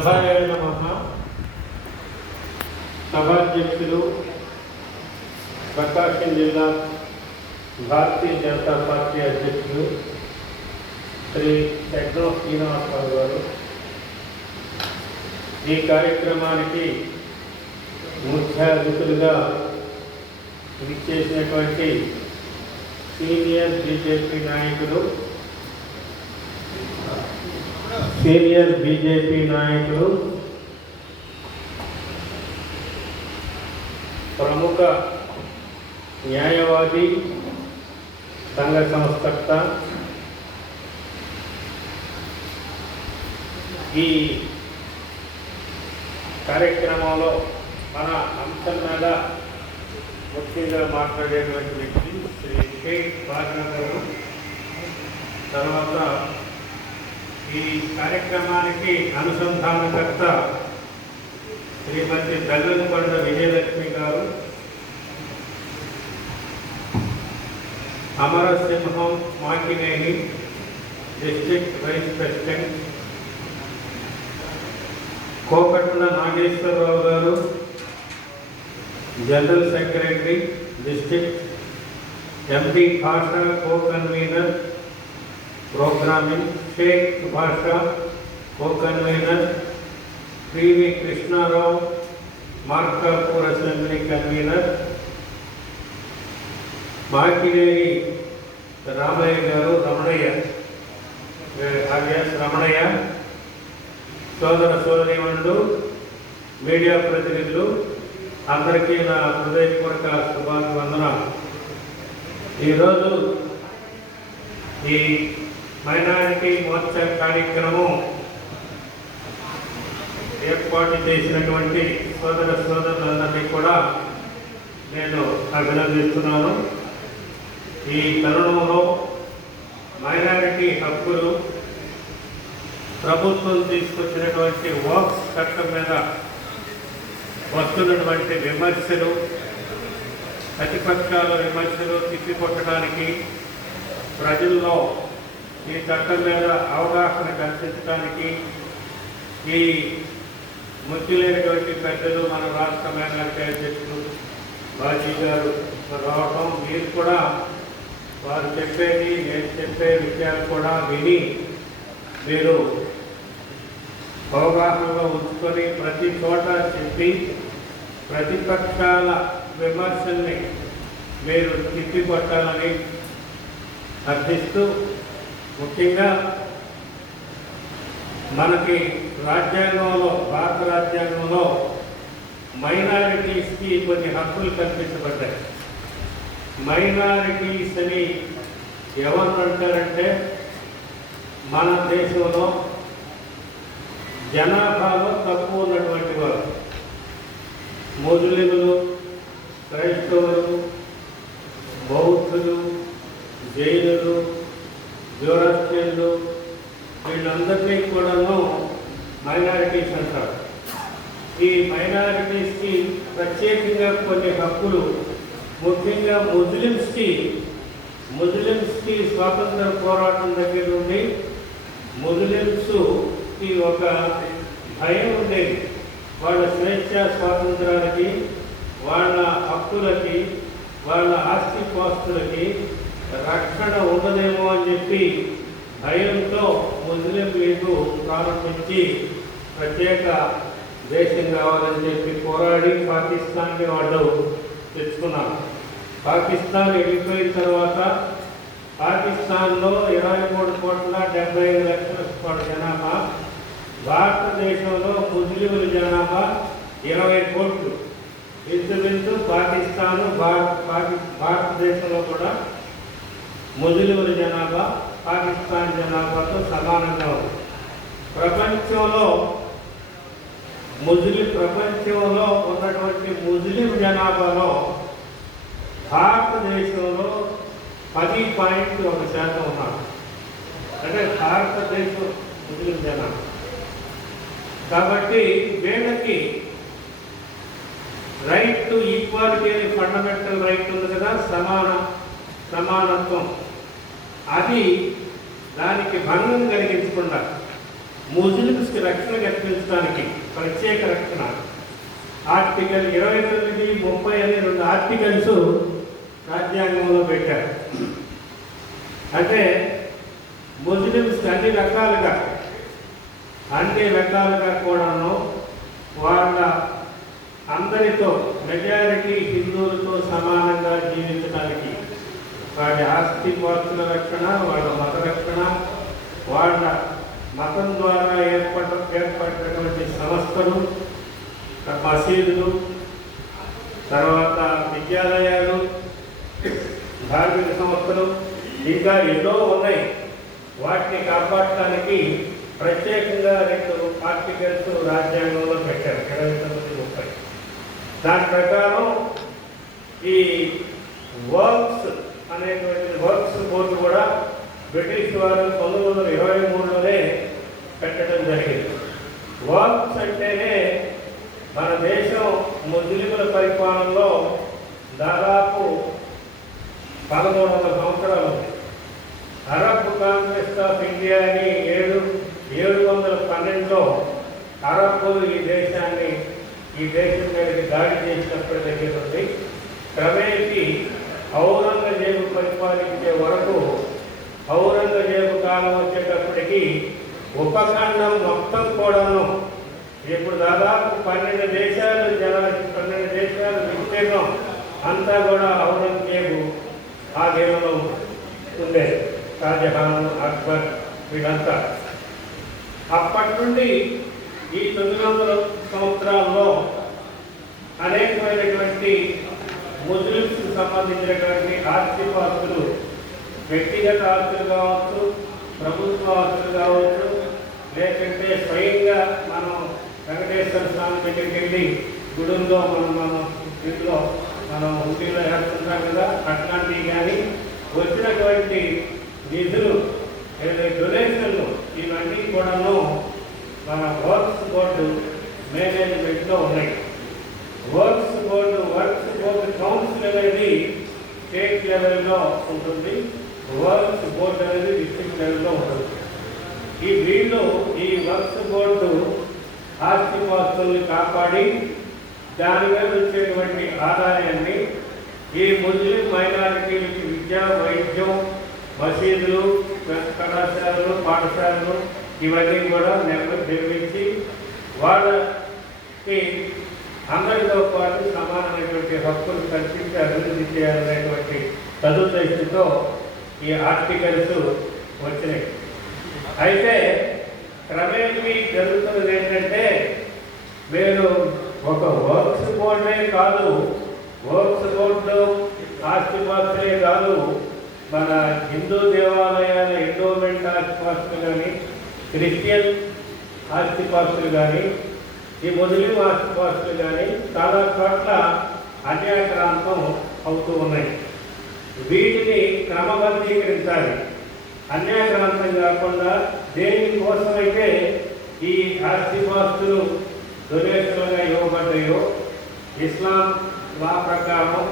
సభాయ నమః. సభాధ్యక్షులు ప్రకాశం జిల్లా భారతీయ జనతా పార్టీ అధ్యక్షులు శ్రీ టెక్నో శ్రీనివాసరావు గారు, ఈ కార్యక్రమానికి ముఖ్య అతిథులుగా విచ్చేసినటువంటి సీనియర్ బీజేపీ నాయకులు, ప్రముఖ న్యాయవాది, సంఘ సంస్థాపక, ఈ కార్యక్రమంలో మన అంశం మీద ముఖ్యంగా మాట్లాడేటువంటి వ్యక్తి శ్రీ షేక్ బాగా గారు. తర్వాత ఈ కార్యక్రమానికి అనుసంధానకర్త శ్రీమతి Bellamkonda Vijayalakshmi garu, Amarasimham Makineni district vice president, Kokatla Nageswararao garu general secretary district, ఎండి భాషా co convener programming, Sheikh Basha co convener, PV Krishnarao Markapur assembly convener, Makineni Ramayya garu Ramanayya, సోదర సోదరీమణులు, మీడియా ప్రతినిధులు, అందరికీ నా హృదయపూర్వక శుభాభివందనాలు. ఈరోజు ఈ మైనారిటీ మోర్చా కార్యక్రమం ఏర్పాటు చేసినటువంటి సోదర సోదరులందరినీ కూడా నేను అభినందిస్తున్నాను. ఈ తరుణంలో మైనారిటీ హక్కులు, ప్రభుత్వం తీసుకొచ్చినటువంటి వక్ఫ్ చట్టం మీద వస్తున్నటువంటి విమర్శలు, ప్రతిపక్షాల విమర్శలు తిప్పికొట్టడానికి, ప్రజల్లో ఈ చట్టం మీద అవగాహన కల్పించడానికి ఈ ముఖ్యులైనటువంటి పెద్దలు, మన రాష్ట్ర మైనారిటీ అధ్యక్షులు బాజీ గారు రావటం, మీరు కూడా వారు చెప్పేది నేను చెప్పే విషయాలు కూడా విని మీరు అవగాహనలో ఉంచుకొని ప్రతి చోట చెప్పి ప్రతిపక్షాల విమర్శల్ని మీరు తిప్పికొట్టాలని అర్థిస్తూ, ముఖ్యంగా మనకి రాజ్యాంగంలో, భారత రాజ్యాంగంలో మైనారిటీస్కి కొన్ని హక్కులు కల్పించబడ్డాయి. మైనారిటీస్ అని ఎవరు అంటారంటే, మన దేశంలో జనాభాలో తక్కువ ఉన్నటువంటి వారు, ముస్లింలు, క్రైస్తవులు, బౌద్ధులు, జైనులు, జోరాస్ట్రియన్లు, వీళ్ళందరినీ కూడాను మైనారిటీస్ అంటారు. ఈ మైనారిటీస్కి ప్రత్యేకంగా కొన్ని హక్కులు, ముఖ్యంగా ముస్లిమ్స్కి స్వాతంత్ర పోరాటం దగ్గర నుండి ముస్లిమ్స్కి ఒక భయం ఉండేది. వాళ్ళ స్వేచ్ఛ స్వాతంత్రాలకి, వాళ్ళ హక్కులకి, వాళ్ళ ఆస్తిపాస్తులకి రక్షణ ఉండదేమో అని చెప్పి భయంతో ముస్లిం లీగు ప్రారంభించి ప్రత్యేక దేశం కావాలని చెప్పి పోరాడి పాకిస్తాన్ని వాళ్ళు తెచ్చుకున్నారు. పాకిస్తాన్ వెళ్ళిపోయిన తర్వాత పాకిస్తాన్లో 23,75,00,000 జనాభా, భారతదేశంలో ముస్లింల జనాభా 20 కోట్లు. ఇంచుమించు భారతదేశంలో కూడా ముస్లింల జనాభా పాకిస్తాన్ జనాభాతో సమానంగా ఉంది. ప్రపంచంలో ఉన్నటువంటి ముస్లిం జనాభాలో భారతదేశంలో 10.1% ఉన్నారు. అంటే భారతదేశం ముస్లిం జనాభా. కాబట్టి వీళ్ళకి రైట్ టు ఈక్వాలిటీ అనే ఫండమెంటల్ రైట్ ఉంది కదా, సమానత్వం, అది దానికి భంగం కలిగించకుండా ముస్లిమ్స్కి రక్షణ కల్పించడానికి ప్రత్యేక రక్షణ ఆర్టికల్ 29, 30 అనే 2 ఆర్టికల్స్ రాజ్యాంగంలో పెట్టారు. అంటే ముస్లిమ్స్ అన్ని రకాలుగా కూడాను వాళ్ళ అందరితో మెజారిటీ హిందువులతో సమానంగా జీవించడానికి వారి ఆస్తి పాస్తుల రక్షణ, వాళ్ళ మత రక్షణ, వాళ్ళ మతం ద్వారా ఏర్పడినటువంటి సంస్థలు, మసీదులు, తర్వాత విద్యాలయాలు, ధార్మిక సంస్థలు ఇంకా ఎన్నో ఉన్నాయి. వాటిని కాపాడటానికి ప్రత్యేకంగా 2 ఆర్టికల్స్ రాజ్యాంగంలో పెట్టారు, 29, 30. దాని ప్రకారం ఈ వర్క్స్ అనేటువంటి వర్క్స్ బోర్డు కూడా బ్రిటిష్ వారు 1923లోనే పెట్టడం జరిగింది. వర్క్స్ అంటేనే మన దేశం ముస్లింల పరిపాలనలో దాదాపు 1300 సంవత్సరాలు ఉంది. అరబ్ కాంగ్రెస్ ఆఫ్ ఇండియా అని 712లో అరబ్బులు ఈ దేశం మీదకి దాడి చేసినప్పటి దగ్గర నుండి క్రమేపీ ఔరంగజేబు పరిపాలించే వరకు, ఔరంగజేబు కాలం వచ్చేటప్పటికి ఉపఖండం మొత్తం కూడాను ఇప్పుడు దాదాపు 12 దేశాలు విస్తీర్ణం అంతా కూడా ఔరంగజేబు ఆధీనంలో ఉండేది. షాజహాన్, అక్బర్ వీళ్ళంతా. అప్పటి నుండి ఈ 900 సంవత్సరాల్లో అనేకమైనటువంటి ముస్లిమ్స్కి సంబంధించినటువంటి ఆస్తిపాస్తులు, వ్యక్తిగత ఆస్తులు కావచ్చు, ప్రభుత్వ ఆస్తులు కావచ్చు, లేకంటే స్వయంగా మనం వెంకటేశ్వర స్వామి దగ్గరికి వెళ్ళి గుడుల్లో మనం హుండీలో వేస్తుంటాం కదా, అట్లాంటివి కానీ వచ్చినటువంటి నిధులు, డొనేషన్లు ఇవన్నీ కూడాను మన వర్క్స్ బోర్డు మేనేజ్మెంట్లో ఉన్నాయి. వర్క్స్ బోర్డు కౌన్సిల్ అనేది స్టేట్ లెవెల్లో ఉంటుంది, వర్క్స్ బోర్డు అనేది డిస్ట్రిక్ట్ లెవెల్లో ఉంటుంది. ఈ వర్క్స్ బోర్డు ఆస్తిపాస్తుల్ని కాపాడి దాని మీద వచ్చేటువంటి ఆదాయాన్ని ఈ ముస్లిం మైనారిటీలకి విద్య, వైద్యం, మసీదులు, కళాశాలలు, పాఠశాలలు ఇవన్నీ కూడా నిర్మించి వాళ్ళకి అందరితో పాటు సమానమైనటువంటి హక్కులు కల్పించి అభివృద్ధి చేయాలనేటువంటి సదుద్దేశంతో ఈ ఆర్టికల్స్ వచ్చినాయి. అయితే క్రమేపీ జరుగుతున్నది ఏంటంటే, మీరు ఒక వర్క్స్ బోర్డే కాదు, వర్క్స్ బోర్డు ఆస్తిపాస్తులే కాదు, మన హిందూ దేవాలయాల ఎండోమెంట్ ఆస్తిపాస్తులు కానీ, క్రిస్టియన్ ఆస్తిపాస్తులు కానీ, ఈ ముస్లిం ఆస్తిపాస్తులు కానీ చాలా చోట్ల అన్యాక్రాంతం అవుతూ ఉన్నాయి. వీటిని క్రమబద్ధీకరించాలి. అన్యాక్రాంతం కాకుండా దేనికోసమైతే ఈ ఆస్తిపాస్తులు డొనేషన్లుగా ఇవ్వబడ్డాయో ఇస్లాం లా ప్రకారం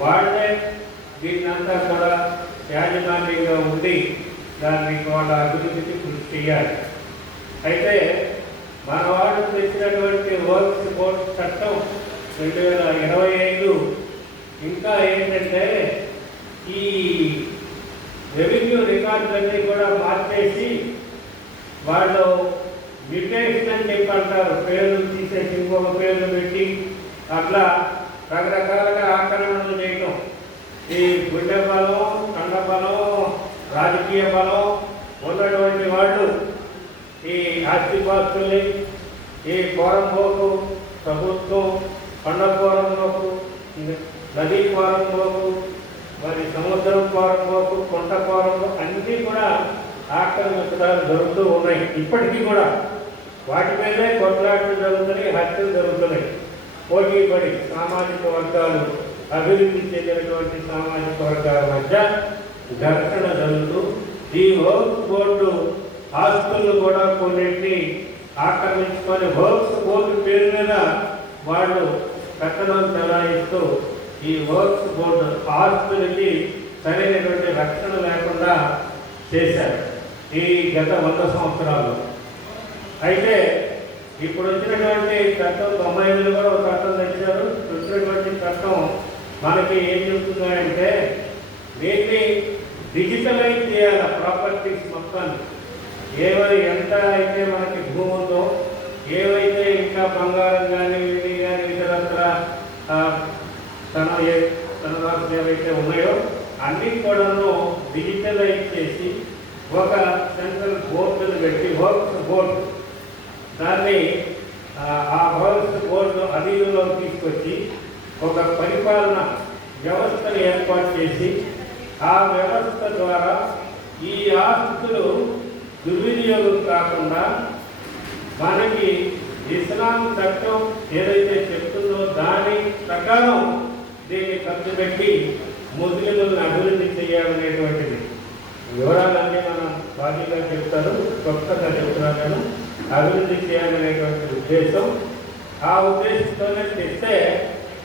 వాళ్ళే దీన్నంతా కూడా యాజమాన్యంగా ఉండి దాన్ని వాళ్ళ అభివృద్ధికి కృషి చేయాలి. అయితే మన వాళ్ళు తెచ్చినటువంటి వర్క్స్ బోర్డ్ చట్టం 2025 ఇంకా ఏంటంటే ఈ రెవెన్యూ రికార్డులన్నీ కూడా మార్చేసి వాళ్ళు మ్యూటేషన్ అని చెప్పి అంటారు, పేర్లు తీసేసి ఇంకొక పేర్లు పెట్టి అట్లా రకరకాలుగా ఆక్రమణలు చేయటం. ఈ గుండె బలం, కండ బలం, రాజకీయ బలం ఉన్నటువంటి వాళ్ళు ఈ ఆస్తిపాస్తుల్ని ఈ పోరంబోకు ప్రభుత్వం, కొండ పోరంబోకు, నదీ పోరంబోకు, మరి సముద్రం పోరంబోకు, కొండ పోరంబోకు అన్నీ కూడా ఆక్రమించడాలు జరుగుతూ ఉన్నాయి. ఇప్పటికీ కూడా వాటి మీదే కొట్లాటలు జరుగుతున్నాయి, హత్యలు జరుగుతున్నాయి. పోటీ పడి సామాజిక వర్గాలు, అభివృద్ధి చెందినటువంటి సామాజిక వర్గాల మధ్య ఘర్షణ జరుగుతూ ఈ వర్క్స్ బోర్డు ఆస్తులను కూడా కొన్నింటిని ఆక్రమించుకొని వర్క్స్ బోర్డు పేరు మీద వాళ్ళు కట్టడం చెలాయిస్తూ ఈ వర్క్స్ బోర్డు ఆస్తులకి సరైనటువంటి రక్షణ లేకుండా చేశారు ఈ గత 100 సంవత్సరాలు. అయితే ఇప్పుడు వచ్చినటువంటి చట్టం 95లో కూడా ఒక చట్టం తెచ్చారు. వచ్చినటువంటి చట్టం మనకి ఏం చెప్తున్నాయంటే దీన్ని డిజిటలైజ్ చేయాలి. ప్రాపర్టీస్ మొత్తాన్ని ఎంత అయితే మనకి భూమి ఉందో, ఏవైతే ఇంకా బంగారం కానీ వెండి కానీ ఇతరత్ర తనదాస్తులు ఏవైతే ఉన్నాయో అన్నీ కూడాను డిజిటలైజ్ చేసి ఒక సెంట్రల్ బోర్డును పెట్టి వర్క్స్ బోర్డు దాన్ని ఆ వర్క్స్ బోర్డు అధీనంలోకి తీసుకొచ్చి ఒక పరిపాలన వ్యవస్థను ఏర్పాటు చేసి ఆ వ్యవస్థ ద్వారా ఈ ఆస్తులు దుర్వినియోగం కాకుండా మనకి ఇస్లాం చట్టం ఏదైతే చెప్తుందో దాని ప్రకారం దీన్ని ఖర్చు పెట్టి ముస్లింలను అభివృద్ధి చేయాలనేటువంటిది. వివరాలన్నీ మనం బాధ్యతగా చెప్తారు, కొత్తగా చెప్తున్నాను నేను. అభివృద్ధి చేయాలనేటువంటి ఉద్దేశం, ఆ ఉద్దేశంతోనే తెస్తే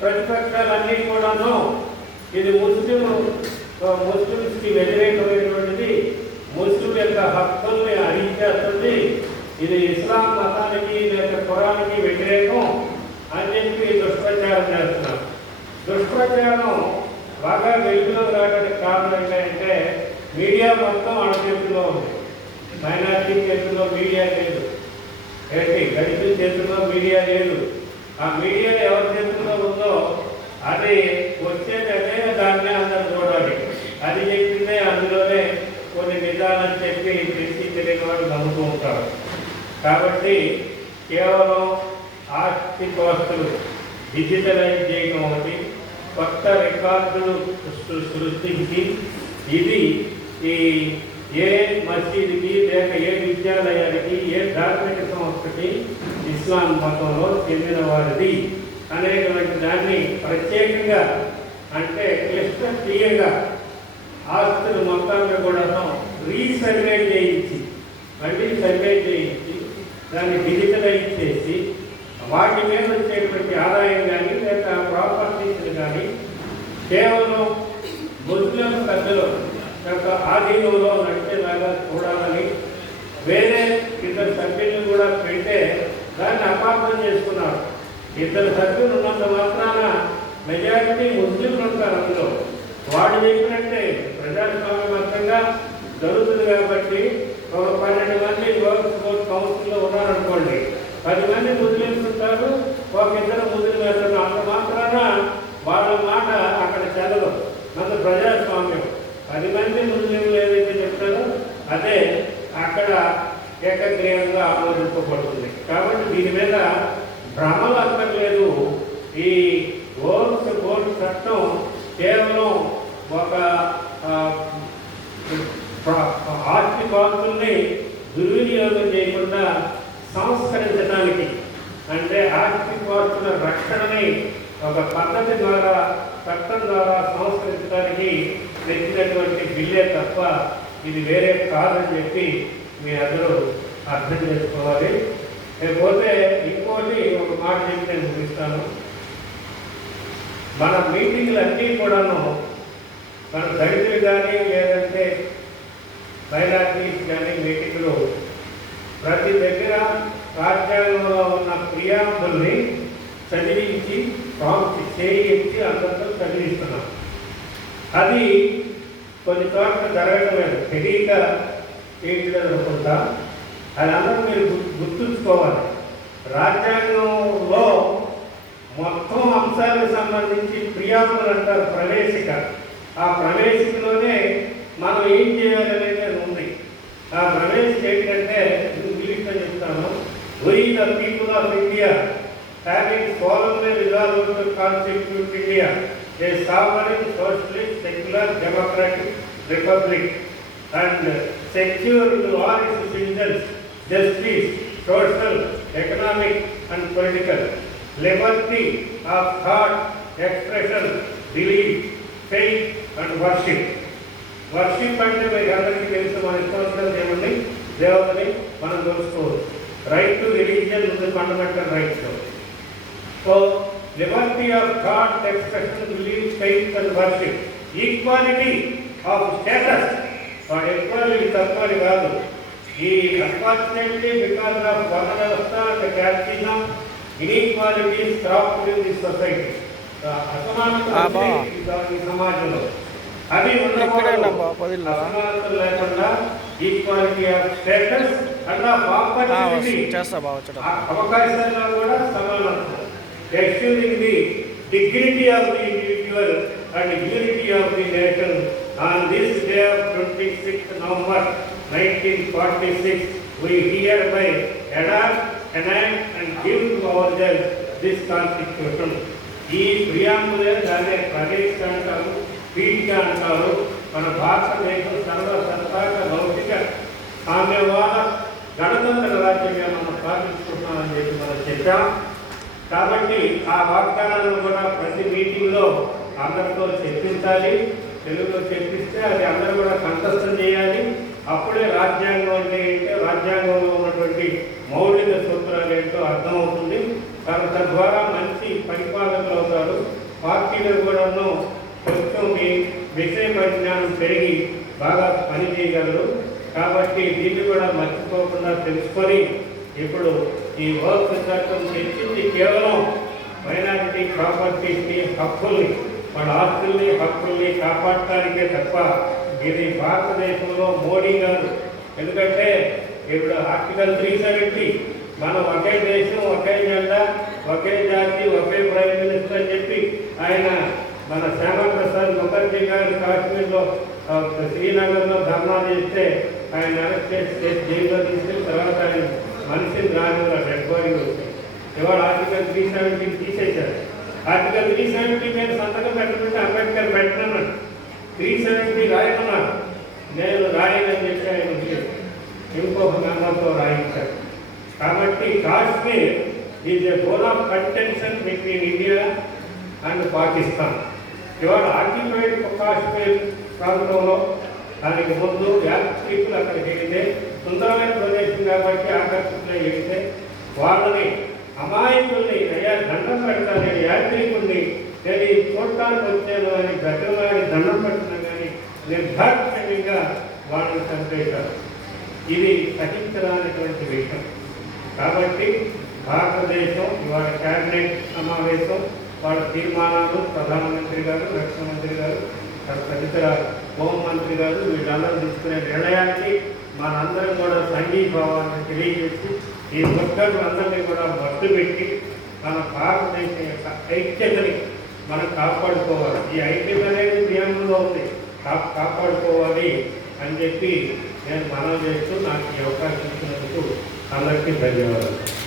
ప్రతిపక్షాలన్నీ కూడాను ఇది ముస్లిమ్స్కి వ్యతిరేకమైనటువంటిది, ముస్లిం యొక్క హక్కుల్ని హరించేస్తుంది, ఇది ఇస్లాం మతానికి లేక ఖురాన్కి వ్యతిరేకం అని చెప్పి దుష్ప్రచారం చేస్తున్నారు. దుష్ప్రచారం బాగా వెలుగులో రావడానికి కారణం ఏంటంటే మీడియా మొత్తం వాళ్ళ చేతుల్లో ఉంది. మైనార్టీ చేతుల్లో మీడియా లేదు, దళితుల చేతుల్లో మీడియా లేదు. ఆ మీడియా ఎవరి చేతుల్లో ఉందో అది వచ్చేటదే దాన్ని అందరూ చూడాలి. అది చెప్పిందే అందులోనే కొన్ని నిజాలని చెప్పి తెలియని వాళ్ళు నమ్ముతూ ఉంటారు. కాబట్టి కేవలం ఆస్తి వ్యవస్థలు డిజిటలైజ్ చేయడం ఒకటి, కొత్త రికార్డులు సృష్టించి ఇది ఏ మసీదుకి లేక ఏ విద్యాలయానికి ఏ ధార్మిక సంస్థకి ఇస్లాం మతంలో చెందిన వారిది అనేటువంటి దాన్ని ప్రత్యేకంగా అంటే క్లియర్గా ఆస్తులు మొత్తాన్ని కూడా రీసర్వే చేయించి మళ్ళీ సర్వే చేయించి దాన్ని డిజిటలైజ్ చేసి వాటి మీద వచ్చేటువంటి ఆదాయం కానీ లేక ప్రాపర్టీస్ని కానీ కేవలం ముస్లిం ప్రజలు యొక్క ఆధీనంలో నడిచేలాగా చూడాలని వేరే ఇద్దరు సభ్యులను కూడా పెడితే దాన్ని అపార్థం చేసుకున్నారు. ఇద్దరు సభ్యులు ఉన్నంత మాత్రాన మెజారిటీ ముస్లింలు ఉంటారు. అందులో వాడు చెప్పినట్టే ప్రజాస్వామ్యబద్ధంగా జరుగుతుంది. కాబట్టి ఒక 12 మంది వర్క్స్ బోర్డ్ కౌన్సిల్లో ఉన్నారనుకోండి, 10 మంది ముస్లింస్ ఉంటారు, ఒక ఇద్దరు ముస్లిం వేస్తారు. అంత మాత్రాన వాళ్ళ మాట అక్కడ చెల్లదు. మన ప్రజాస్వామ్యం 10 మంది ముస్లింలు ఏదైతే చెప్తారో అదే అక్కడ ఏకగ్రీవంగా ఆమోదింపబడుతుంది. కాబట్టి దీని మీద భ్రమలు అక్కర్లేదు. ఈ వర్క్స్ బోర్డు చట్టం కేవలం ఒక ఆస్తి పాస్తుల్ని దుర్వినియోగం చేయకుండా సంస్కరించడానికి, అంటే ఆస్తి పాస్తుల రక్షణని ఒక పద్ధతి ద్వారా చట్టం ద్వారా సంస్కరించడానికి తెచ్చినటువంటి బిల్లే తప్ప ఇది వేరే కాదని చెప్పి మీ అందరూ అర్థం చేసుకోవాలి. లేకపోతే ఇంకోటి ఒక మాట చెప్పి నేను ముగిస్తాను. మన మీటింగ్లన్నీ కూడాను మన దళితులు కానీ లేదంటే మైనార్టీస్ కానీ మీటింగ్లో ప్రతి దగ్గర రాజ్యాంగంలో ఉన్న ప్రియాంబుల్ని చదివించి ప్రాంప్ట్ చేయించి అందరితో చదివిస్తున్నాం. అది కొన్ని చోట్ల జరగడం లేదు, తెలియక చేయట్లేదు అనుకుంటా. అది అందరూ మీరు గుర్తుంచుకోవాలి. రాజ్యాంగంలో మొత్తం అంశాలకు సంబంధించి ప్రియాంబుల్ అంటారు, ప్రవేశిక. ఆ ప్రవేశికలోనే మనం ఏం చేయాలనేది ఉంది. ఆ ప్రవేశిక ఏంటంటే ఇంగ్లీష్లో చెప్తాను. We the people of India having solemnly resolved to constitute India a sovereign, socialist, secular, democratic republic and secure to all its citizens justice, social, economic and political, liberty of thought, expression, belief, faith and worship. Worship అంటే మీకు అందరికీ తెలుసు, మన ఇష్టం దేవుడిని దేవతని మనం తెలుసుకోవచ్చు. రైట్ టు రిలీజియన్ ఉంది, fundamental rights. So Liberty of thought, expression, belief, faith and worship. Equality of status, equality తక్కువని కాదు, Unfortunately, because of Varna Vyavastha and casteism, inequalities cropped in this society. అసమానతలు ఈ సమాజంలో అవి అసమానతలు లేకుండా equality of status and opportunity అవకాశాల్లో కూడా సమానత్వం. Achieving the dignity of the individual and unity of the nation on this day of 26th November 1946, we hereby adopt, enact and give to ourselves this constitution. ఈ ప్రియాంబులే దాన్ని ప్రదేశ్ అంటారు, పీఠిక అంటారు. మన భారతదేశం సర్వసత్తాక భౌతిక సామ్యవాద గణతంత్ర రాజ్యంగా మనం స్థాపించుకుంటున్నామని చెప్పి మనం చెప్పాం. కాబట్టి ఆ వాగ్దానాలను కూడా ప్రతి మీటింగ్లో అందరితో చర్చించాలి. తెలుగులో చర్చిస్తే అది అందరూ కూడా కంఠస్థం చేయాలి. అప్పుడే రాజ్యాంగం అంటే ఏంటో, రాజ్యాంగంలో ఉన్నటువంటి మౌలిక సూత్రాలు ఏంటో అర్థమవుతుంది. తద్వారా మంచి పరిపాలకులు అవుతారు. పార్టీలు కూడాను కొంచెం విషయ పరిజ్ఞానం పెరిగి బాగా పని చేయగలరు. కాబట్టి దీన్ని కూడా మర్చిపోకుండా తెలుసుకొని ఇప్పుడు ఈ వర్క్ చట్టం తెచ్చింది కేవలం మైనారిటీ ప్రాపర్టీస్ని, హక్కుల్ని, వాళ్ళ ఆస్తుల్ని, హక్కుల్ని కాపాడటానికే తప్ప ఇది భారతదేశంలో మోడీ గారు. ఎందుకంటే ఇప్పుడు ఆర్టికల్ 370 మనం ఒకే దేశం, ఒకే జెండా, ఒకే జాతి, ఒకే ప్రైమ్ మినిస్టర్ అని చెప్పి ఆయన మన శ్యామప్రసాద్ ముఖర్జీ గారు కాశ్మీర్లో శ్రీనగర్లో ధర్నా చేస్తే ఆయన అరెస్ట్ చేసి జైల్లో తీసుకెళ్ళి తర్వాత ఆయన మనిషిని రాజుగా డెడ్ బాడీ వచ్చి ఇవాళ ఆర్టికల్ 370 తీసేశారు. ఆర్టికల్ 370 మీద సంతకం పెట్టమంటే అంబేద్కర్ పెట్టనన్నాడు. 370 రాయమన్నారు. నేను రాయనని చెప్పి ఆయన ఇంకొక మెంబర్తో రాయించారు. కాబట్టి Kashmir is a zone of contention between India and Pakistan. ఇవాళ ఆక్యుపైడ్ కాశ్మీర్ ప్రాంతంలో దానికి ముందు యాత్రికులు అక్కడికి వెళితే సుందరమైన ప్రదేశం కాబట్టి ఆకర్షితులై వెళితే వాళ్ళని అమాయకుల్ని అయ్యా దండం పెడతాను, యాత్రికుల్ని నేను చూడటానికి వచ్చాను అని గతంలోని దండం పెట్టినా కానీ నిర్దాక్షిణ్యంగా వాళ్ళని చంపేశారు. ఇది సహించడానిటువంటి విషయం. కాబట్టి భారతదేశం ఇవాళ క్యాబినెట్ సమావేశం, వాళ్ళ తీర్మానాలు ప్రధానమంత్రి గారు, రక్షణ మంత్రి గారు, తదితర హోంమంత్రి గారు వీళ్ళందరూ తీసుకునే నిర్ణయానికి మనందరం కూడా సంఘీభావాన్ని తెలియజేసి ఈ వర్గాలందరినీ కూడా మట్టు పెట్టి మన భారతదేశం యొక్క ఐక్యతని మనం కాపాడుకోవాలి. ఈ ఐక్యత అనేది నియమంలో ఉంది, కాపాడుకోవాలి అని చెప్పి నేను మనవి చేస్తూ నాకు ఈ అవకాశం ఇచ్చినందుకు అందరికీ ధన్యవాదాలు.